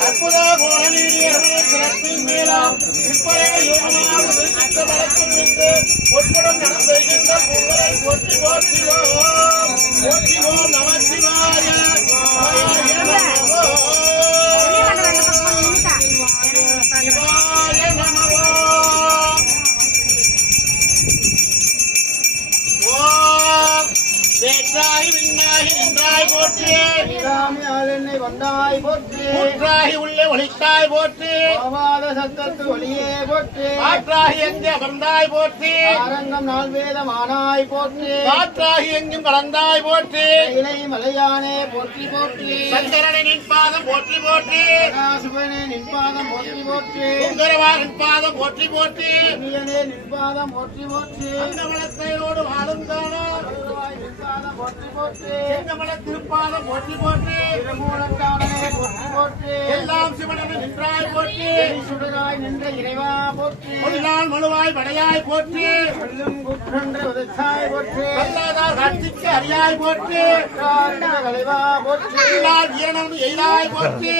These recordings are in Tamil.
அற்புத கோணலீரியர்களை சிறப்பின் மேலாம் இப்படே யோகமாக விருச்சித்த வழக்கம் போற்றி போற்றிவோம் வேற்றாய் நின்றாய் வந்தாய் போற்றி. ஊற்றாகி உள்ளே ஒளித்தாய் போற்றி. ஆவாத சத்தத்து ஒளியே போற்றி. காற்றாகி எங்கே அமர்ந்தாய் போற்றி. அரங்கம் நாள் வேதமானாய் போற்றி. காற்றாகி எங்கும் கலந்தாய் போற்றி. இலை மலையானே போற்றி போற்றி. சந்திரனை நின் பாதம் போற்றி போற்றி. சுபனே நின்பாதம் போற்றி போற்றி. சுந்தரவா நின் பாதம் போற்றி போற்றி. புண்ணியனே நின்பாதம் போற்றி போற்றி. அன்னமலத்தையோடு வாழும் தானம் அருள்வாய் நின்பாதம் போற்றி திருப்பாதம் போற்றி போற்றி. போற்றி எல்லாம் சிவனது நின்றாய் போற்றி. சுடராய் நின்ற இறைவா போற்றி. ஒரு மனுவாய் படையாய் போற்றி. சொல்லும் குற்றன்று உதச்சாய் போற்றி. கல்லாதார் காட்சிக்கு அறியாய் போற்றி. கலைவா போற்றி. போற்றி.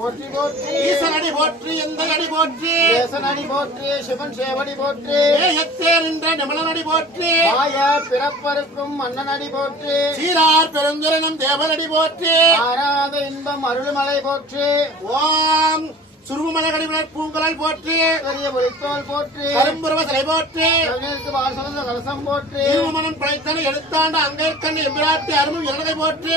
போற்றி போற்றி. ஈசனடி போற்றி எந்த அடி போற்றி. தேசனடி போற்றி சிவன் சேவடி போற்றி. ஏயத்தே நின்ற நிமலனடி போற்றி. மாய பிறப்பருக்கும் மன்னனடி போற்றி. சீரார் பெருந்துரனும் தேவனடி போற்றி. ஆராத இன்பம் அருள்மலை போற்றி. ஓம் சுருமலகடி பூங்கலால் போற்றி பெரிய ஒளித்தோல் போற்றி கரும்புருவ சிலை போற்றி கலசம் போற்றி இருமனம் படைத்தன எடுத்தாண்ட அங்கேற்கண் எம்பிராட்டி அருமும் இரணை போற்றி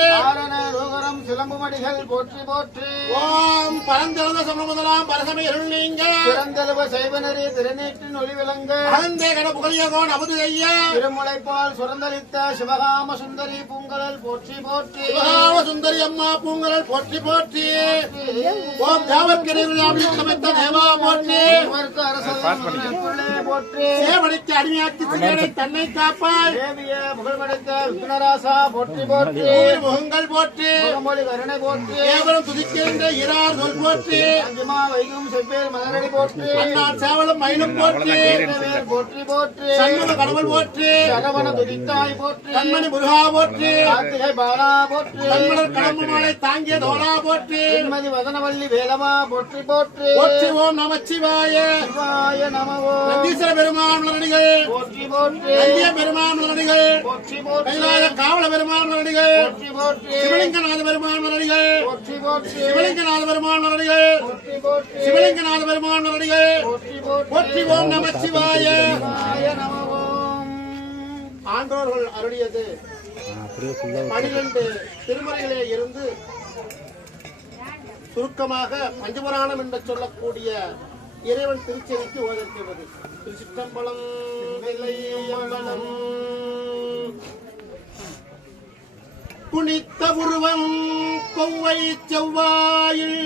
ரோகரம் சிலம்பு மடிகள் போற்றி போற்றி. ஓம் பரந்தெழுத சம முதலாம் பரசமை இருள் நீங்க பிறந்தெழுவ செய்வனரே திருநீற்றின் ஒளி விளங்க அகந்தே கட புகழியகோன் அமுது செய்ய திருமுலைப்பால் சுரந்தளித்த சிவகாம சுந்தரி பூங்கலல் போற்றி போற்றி. சுந்தரி அம்மா பூங்கலல் போற்றி போற்றி. ஓம் ஜாவர்கரில் சமைத்த தேவா போற்றி. போற்றி. சேவடிக்கு அடிமையாக்கி சிலையை தன்னை காப்பாய் தேவிய புகழ்படைத்த விக்னராசா போற்றி போற்றி. முகங்கள் போற்றி. முகமொழி கருணை போற்றி. ஏவரும் துதிக்கின்ற இரார் சொல் போற்றி. அஞ்சுமா வைகும் செவ்வேல் மலரடி போற்றி. அண்ணார் சேவலும் மயிலும் போற்றி. போற்றி போற்றி. சண்முக கடவுள் போற்றி. சரவண துதித்தாய் போற்றி. கண்மணி முருகா போற்றி. கார்த்திகை பாலா போற்றி. கண்மலர் கடம்பு மாலை தாங்கிய தோழா போற்றி. திருமதி வதனவல்லி வேலமா போற்றி போற்றி. போற்றி ஓம் நமச்சிவாய. சிவாய நமவோ. நந்தீஸ்வர பெருமான் நடிகள் போற்றி போற்றி. நந்திய பெருமான் நடிகள் போற்றி போற்றி. கைலாய காவல பெருமான் நடிகள் போற்றி போற்றி. சிவலிங்கநாத பெருமான் நடிகள் போற்றி போற்றி. சிவலிங்கநாத பெருமான் நடிகள் போற்றி போற்றி. சிவலிங்கநாத பெருமான் நடிகள் போற்றி ஓம் சிவாய. ஆண்டோர்கள் அருளியது பனிரெண்டு திருமறைகளே இருந்து சுருக்கமாக பஞ்சபுராணம் என்று சொல்லக்கூடிய இறைவன் திருச்செவிக்கு ஓதற்கிறது திருச்சிற்றம்பலம் வெள்ளையம்பலம். குனித்த உருவம் கொவ்வை செவ்வாயில்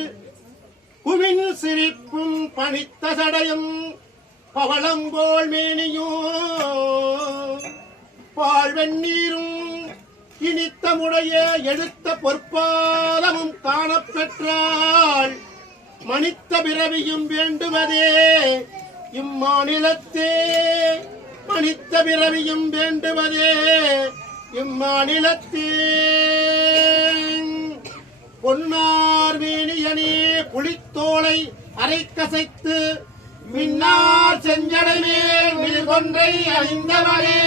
குமின் சிரிப்பும் பனித்த சடையும் பவளம்போல் மேனியோ. பால் வெந்நீரும் இனித்த முடைய எடுத்த பொற்பாலமும் காணப்பெற்றாள். மணித்த பிறவியும் வேண்டுவதே இம்மாநிலத்தே. மணித்த பிறவியும் வேண்டுவதே இம்மாநிலத்தே. பொன்னார் மேனியனே புலித்தோலை அரைக்கசைத்து மின்னார் செஞ்சடை மேல் அறிந்தவனே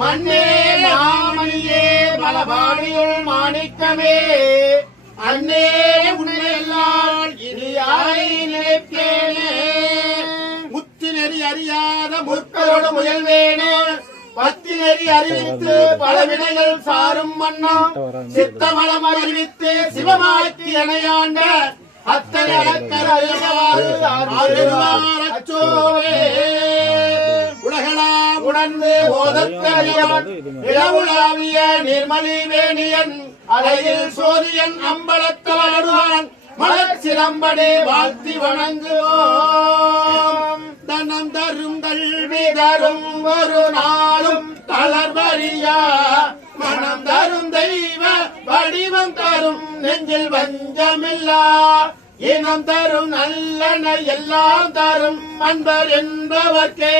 மண்ணே மாமணியே பலபாணியுள் மாணிக்கமே. அன்னே உன்னை இனி நினைப்பேனே? முத்து நெறி அறியாத முற்பரோடு முயல்வேனே. பத்தி நெறி அறிவித்து பல வினைகள் சாரும் மன்னம் சித்தமலம் அறிவித்து சிவமாக்கி இணையாண்ட அத்தனை உலகளாம் உணர்ந்து ஓதத்தறியான் நிர்மலி வேணியன் அலையில் சோதியன் அம்பலத்தலாடுவான். மலர் சிலம்படே வாழ்த்தி வணங்குவோம். தனம் தரும் கல்வி தரும் ஒரு நாளும் தளர்வறியா. மனம் தரும் தெய்வ வடிவம் தரும் நெஞ்சில் வஞ்சமில்லா. இனம் தரும் நல்லன எல்லாம் தரும் அன்பர் என்பவர்க்கே.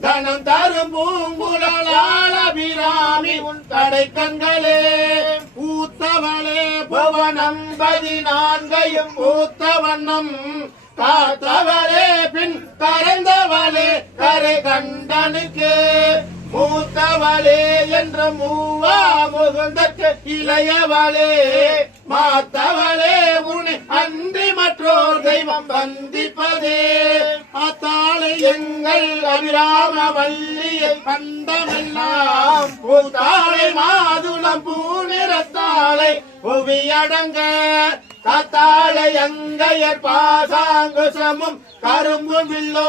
தனம் தரும் பூங்குழலாள அபிராமி உன் கடை கண்களே பூத்தவளே புவனம் பதினான்கையும் பூத்த வண்ணம் காத்தவளே பின் கரைந்தவளே கரை கண்டனுக்கு. மூத்தவளே என்ற மூவா முகுந்தற்கு இளையவளே. மாத்தவளே பெற்றோர் தெய்வம் வந்திப்பதே. அத்தாளை எங்கள் அபிராம வள்ளியை கண்டமெல்லாம் பூத்தாளை மாதுளம் பூ பூநிறத்தாளை புவியடங்க காத்தாளை அங்கையர் பாசாங்குசமும் கரும்பு வில்லோ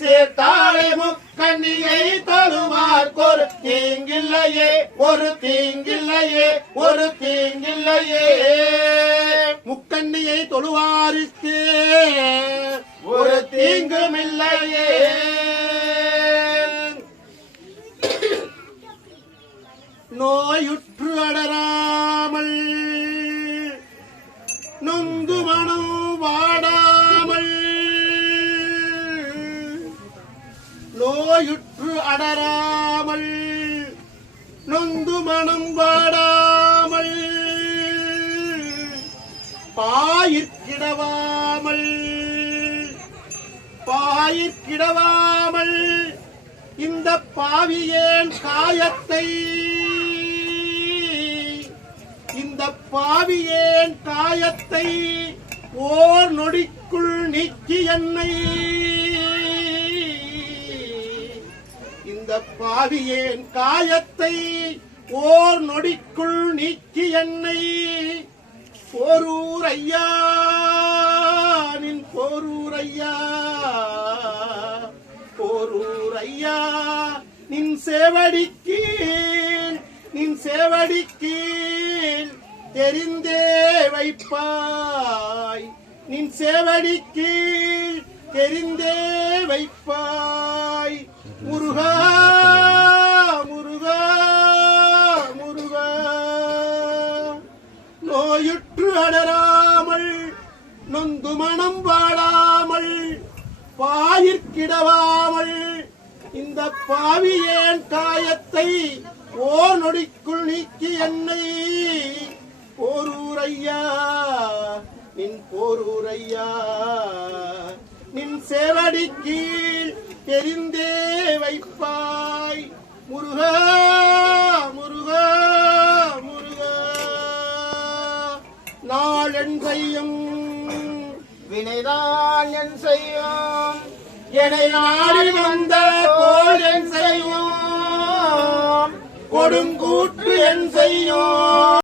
சேர்த்தாளை முக்கண்ணியை தருவார்க்கொரு தீங்கில்லையே ஒரு தீங்கில்லையே ஒரு தீங்கில்லையே. முக்கண்ணியை தொழுவாருக்கு. ஒரு தீங்குமில்லையே. நோயுற்று அடராமல் நொந்து மனம் வாடாமல் நோயுற்று அடராமல் நொந்து மனம் வாடாமல் பாயிற்கிடவாமல் பாயிற்கிடவாமல் இந்த பாவியேன் காயத்தை? இந்த பாவியேன் காயத்தை? ஓர் நொடிக்குள் நீக்கி என்னை. இந்த பாவியேன் காயத்தை? ஓர் நொடிக்குள் நீக்கி என்னை. போரூர் ஐயா நின் போரூர் ஐயா போரூர் ஐயா நின் சேவடிக்கீழ் நின் சேவடிக்கீழ். தெரிந்தே வைப்பாய் நின் சேவடிக்கீழ் தெரிந்தே வைப்பாய். முருகா முருகா நோயுற்று அடராமல் நொந்து மனம் வாழாமல் பாயிற்கிடவாமல் இந்த பாவியேன் காயத்தை ஓ நொடிக்குள் நீக்கி என்னை? போரூரையா நின் போரூரையா நின் சேவடி கீழ் தெரிந்தே வைப்பாய் முருகா. நாளென் செய்யும் வினைதான் என் செய்யும் என்னை நாடி வந்த கோள் என் செய்யும் கொடுங்கூற்று என் செய்யும்